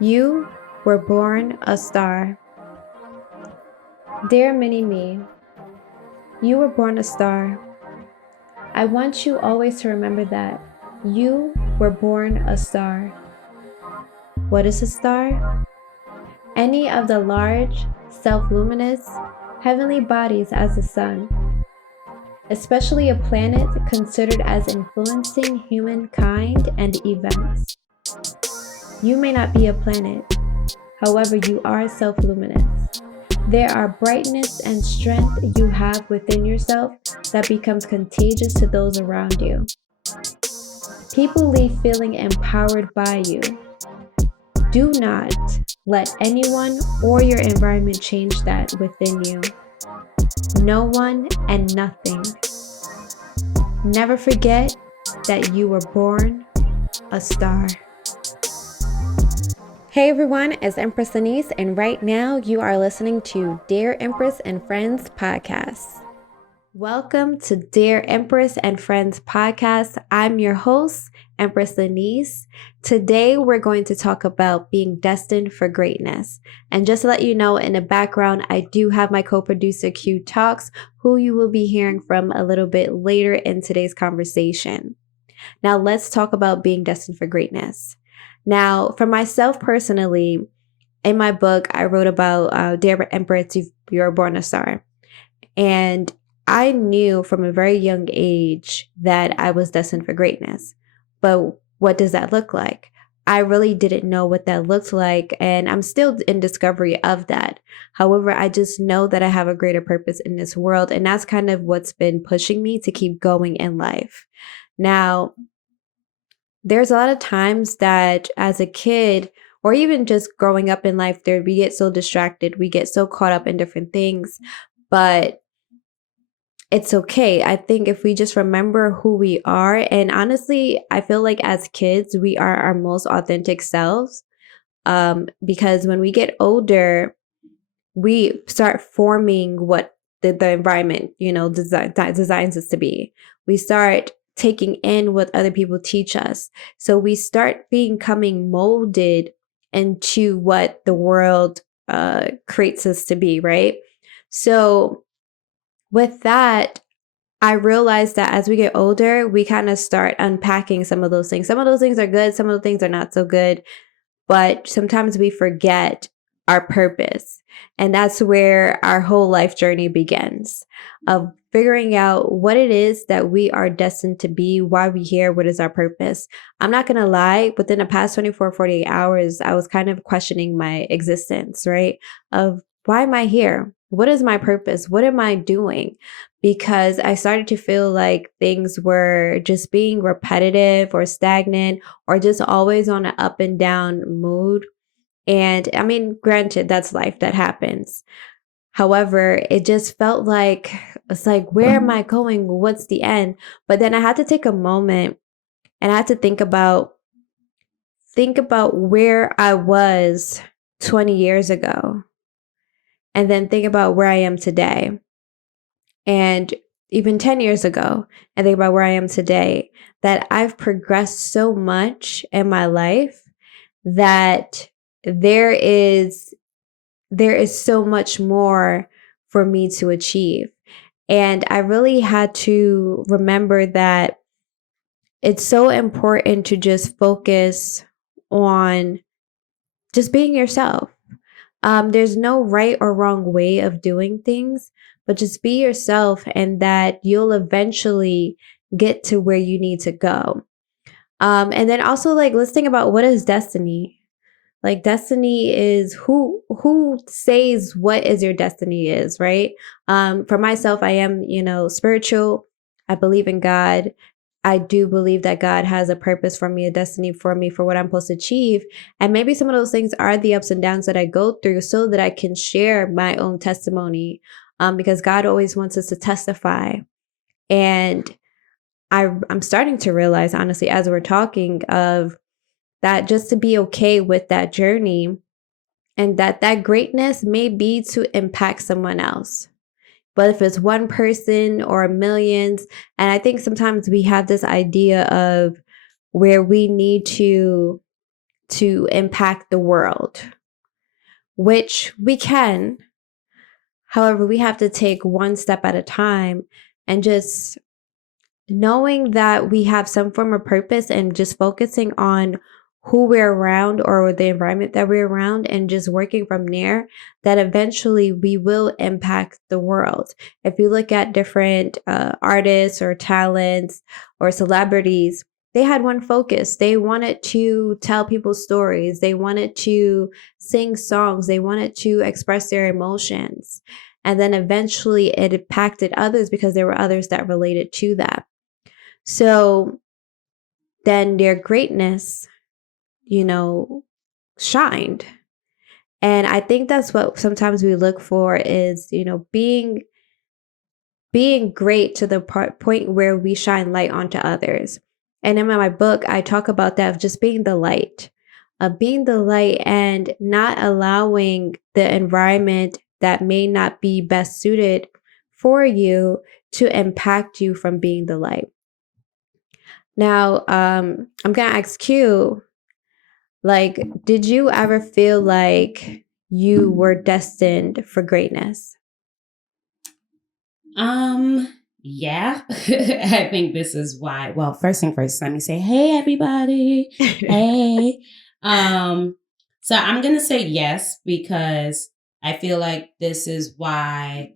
You were born a star. Dear mini-me, you were born a star. I want you always to remember that. You were born a star. What is a star? Any of the large, self-luminous, heavenly bodies as the sun, especially a planet considered as influencing humankind and events. You may not be a planet, however, you are self-luminous. There are brightness and strength you have within yourself that becomes contagious to those around you. People leave feeling empowered by you. Do not let anyone or your environment change that within you. No one and nothing. Never forget that you were born a star. Hey everyone, it's Empress Lanice, and right now you are listening to Dear Empress and Friends podcast. Welcome to Dear Empress and Friends podcast. I'm your host, Empress Lanice. Today we're going to talk about being destined for greatness. And just to let you know, in the background, I do have my co-producer Q Talks, who you will be hearing from a little bit later in today's conversation. Now let's talk about being destined for greatness. Now, for myself personally, in my book, I wrote about Dear Empress, you're born a star. And I knew from a very young age that I was destined for greatness. But what does that look like? I really didn't know what that looked like, and I'm still in discovery of that. However, I just know that I have a greater purpose in this world, and that's kind of what's been pushing me to keep going in life. Now, there's a lot of times that as a kid, or even just growing up in life, we get so distracted, we get so caught up in different things, but it's okay. I think if we just remember who we are, and honestly, I feel like as kids, we are our most authentic selves. Because when we get older, we start forming what the environment, designs us to be. We start taking in what other people teach us. So we start becoming molded into what the world creates us to be, right? So with that, I realized that as we get older, we kind of start unpacking some of those things. Some of those things are good, some of the things are not so good, but sometimes we forget our purpose. And that's where our whole life journey begins, of figuring out what it is that we are destined to be, why we're here, what is our purpose. I'm not going to lie, within the past 24, 48 hours, I was kind of questioning my existence, right? Of why am I here? What is my purpose? What am I doing? Because I started to feel like things were just being repetitive or stagnant or just always on an up and down mood. And I mean, granted, that's life, that happens. However, it just felt like, it's like, where am I going? What's the end? But then I had to take a moment and I had to think about where I was 20 years ago, and then think about where I am today. And even 10 years ago, and think about where I am today, that I've progressed so much in my life that there is so much more for me to achieve. And I really had to remember that it's so important to just focus on just being yourself. There's no right or wrong way of doing things, but just be yourself, and that you'll eventually get to where you need to go. And then also, like, let's think about, what is destiny? Like, destiny is who says what is your destiny is, right? For myself, I am, spiritual. I believe in God. I do believe that God has a purpose for me, a destiny for me, for what I'm supposed to achieve. And maybe some of those things are the ups and downs that I go through so that I can share my own testimony. Because God always wants us to testify. And I'm starting to realize, honestly, as we're talking, of that, just to be okay with that journey, and that greatness may be to impact someone else. But if it's one person or millions, and I think sometimes we have this idea of where we need to to impact the world, which we can. However, we have to take one step at a time and just knowing that we have some form of purpose and just focusing on who we're around or the environment that we're around and just working from there, that eventually we will impact the world. If you look at different artists or talents or celebrities, they had one focus. They wanted to tell people stories. They wanted to sing songs. They wanted to express their emotions. And then eventually it impacted others because there were others that related to that. So then their greatness, shined. And I think that's what sometimes we look for is, being great to the point where we shine light onto others. And in my book, I talk about that of just being the light, and not allowing the environment that may not be best suited for you to impact you from being the light. Now, I'm going to ask Q, did you ever feel like you were destined for greatness? Yeah, I think this is why. Well, first thing first, let me say, hey, everybody. Hey. So I'm going to say yes, because I feel like this is why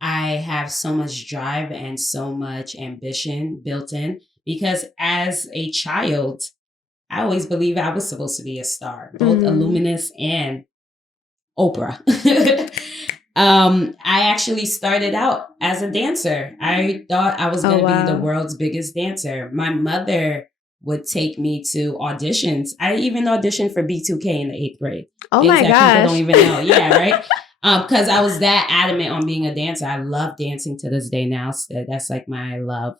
I have so much drive and so much ambition built in, because as a child, I always believed I was supposed to be a star, both Illuminous and Oprah. I actually started out as a dancer. I thought I was going to be the world's biggest dancer. My mother would take me to auditions. I even auditioned for B2K in the 8th grade. Oh my gosh. People don't even know. Yeah, right? Because I was that adamant on being a dancer. I love dancing to this day now. So that's like my love.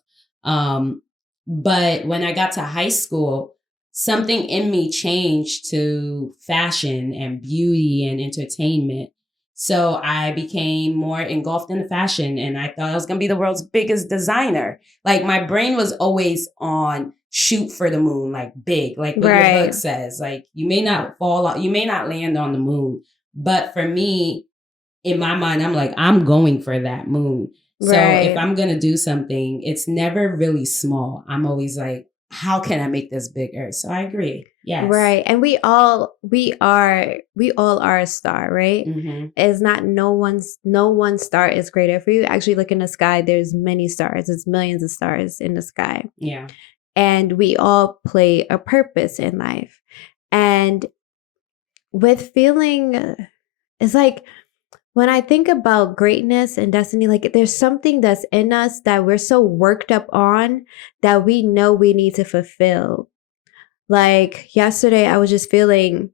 But when I got to high school, something in me changed to fashion and beauty and entertainment. So I became more engulfed in the fashion, and I thought I was going to be the world's biggest designer. Like, my brain was always on shoot for the moon, like big, like what your book says. Like, you may not you may not land on the moon. But for me, in my mind, I'm like, I'm going for that moon. So if I'm going to do something, it's never really small. I'm always like, how can I make this bigger? So I agree. Yes. Right. And we all are a star, right? Mm-hmm. It's not no one star is greater. If you actually look in the sky, there's many stars. There's millions of stars in the sky. Yeah. And we all play a purpose in life. And with feeling, it's like, when I think about greatness and destiny, like there's something that's in us that we're so worked up on that we know we need to fulfill. Like yesterday, I was just feeling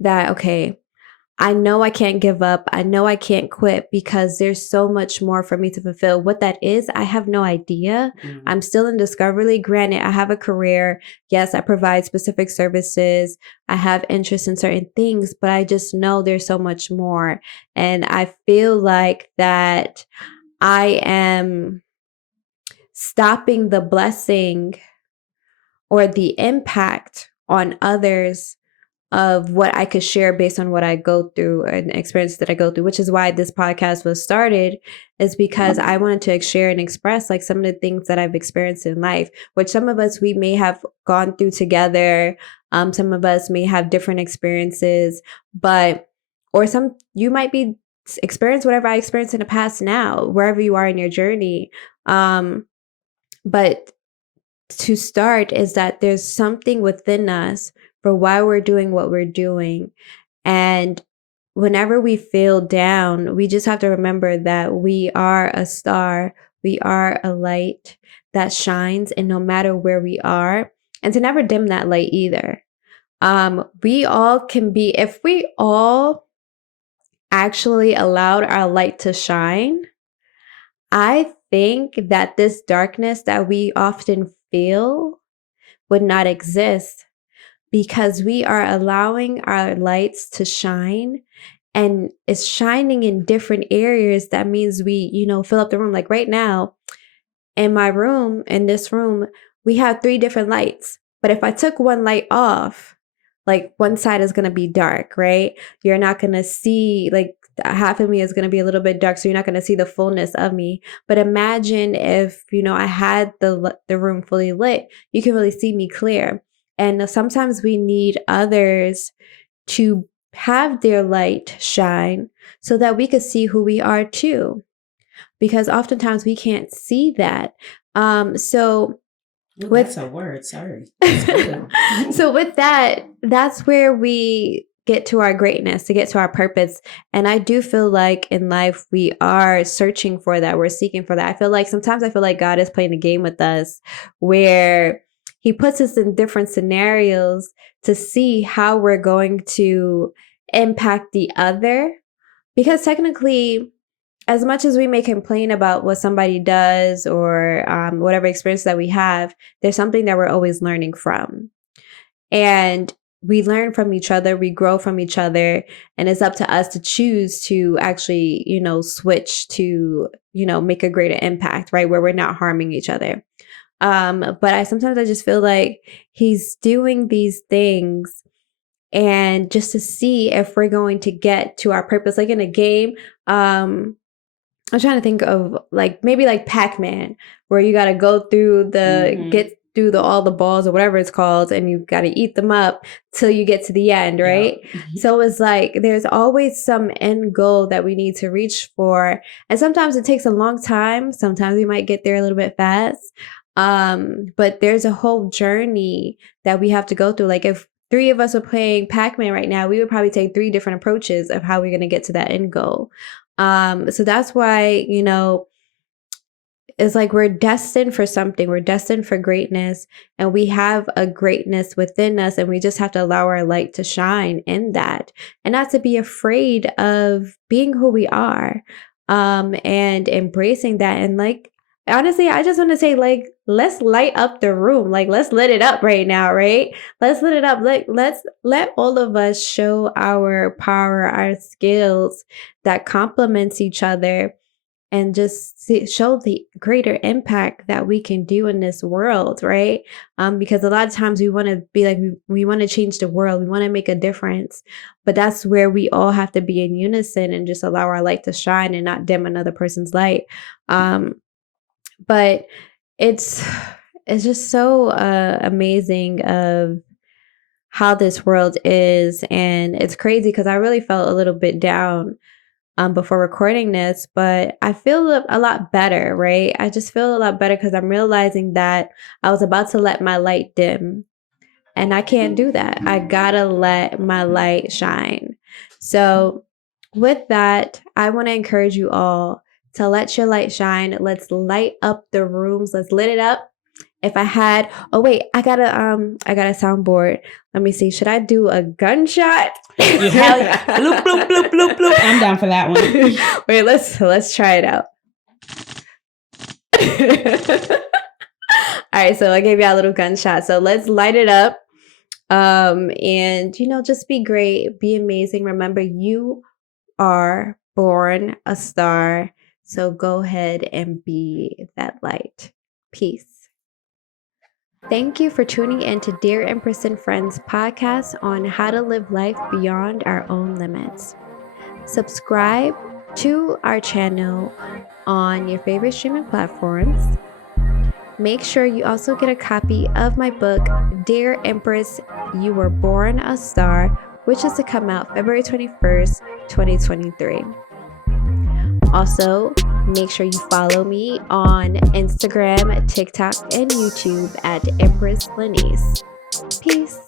that, okay, I know I can't give up. I know I can't quit because there's so much more for me to fulfill. What that is, I have no idea. Mm-hmm. I'm still in discovery. Granted, I have a career. Yes, I provide specific services. I have interest in certain things, but I just know there's so much more. And I feel like that I am stopping the blessing or the impact on others of what I could share based on what I go through and experience that I go through, which is why this podcast was started, is because I wanted to share and express like some of the things that I've experienced in life, which some of us, we may have gone through together. Some of us may have different experiences, you might be experience whatever I experienced in the past now, wherever you are in your journey. But to start is that there's something within us for why we're doing what we're doing. And whenever we feel down, we just have to remember that we are a star. We are a light that shines, and no matter where we are, and to never dim that light either. We all can be, if we all actually allowed our light to shine, I think that this darkness that we often feel would not exist, because we are allowing our lights to shine, and it's shining in different areas. That means we, fill up the room. Like right now in my room, in this room, we have 3 different lights. But if I took one light off, like one side is going to be dark, right? You're not going to see, like, half of me is going to be a little bit dark, so you're not going to see the fullness of me. But imagine if, I had the room fully lit, you can really see me clear. And sometimes we need others to have their light shine so that we could see who we are too, because oftentimes we can't see that. That's a word. Sorry. So with that, that's where we get to our greatness, to get to our purpose. And I do feel like in life, we are searching for that. We're seeking for that. Sometimes I feel like God is playing a game with us where he puts us in different scenarios to see how we're going to impact the other. Because technically, as much as we may complain about what somebody does or whatever experience that we have, there's something that we're always learning from. And we learn from each other, we grow from each other, and it's up to us to choose to actually, switch to, make a greater impact, right? Where we're not harming each other. But sometimes I just feel like he's doing these things and just to see if we're going to get to our purpose, like in a game. I'm trying to think of maybe like Pac-Man, where you got to go through get through all the balls or whatever it's called, and you got to eat them up till you get to the end, right? Yep. So it's like there's always some end goal that we need to reach for. And sometimes it takes a long time. Sometimes we might get there a little bit fast. But there's a whole journey that we have to go through. Like if 3 of us are playing Pac-Man right now, we would probably take 3 different approaches of how we're going to get to that end goal. So that's why, it's like we're destined for something. We're destined for greatness, and we have a greatness within us, and we just have to allow our light to shine in that, and not to be afraid of being who we are, and embracing that. And honestly, I just want to say, let's light up the room. Let's lit it up right now, right? Let's lit it up. Let's let all of us show our power, our skills that complements each other, and just show the greater impact that we can do in this world, right? Because a lot of times we want to be like, we want to change the world. We want to make a difference. But that's where we all have to be in unison and just allow our light to shine and not dim another person's light. But it's just so amazing of how this world is. And it's crazy because I really felt a little bit down before recording this, but I feel a lot better, right? I just feel a lot better because I'm realizing that I was about to let my light dim, and I can't do that. I gotta let my light shine. So with that, I want to encourage you all to let your light shine. Let's light up the rooms. Let's lit it up. If I had, I got a soundboard. Let me see. Should I do a gunshot? Hell yeah. Bloop, bloop, bloop, bloop, bloop. I'm down for that one. Wait, let's try it out. All right, so I gave you a little gunshot. So let's light it up. And just be great, be amazing. Remember, you are born a star. So go ahead and be that light. Peace. Thank you for tuning in to Dear Empress and Friends podcast on how to live life beyond our own limits. Subscribe to our channel on your favorite streaming platforms. Make sure you also get a copy of my book, Dear Empress, You Were Born a Star, which is to come out February 21st, 2023. Also, make sure you follow me on Instagram, TikTok, and YouTube at Empress Lanice. Peace.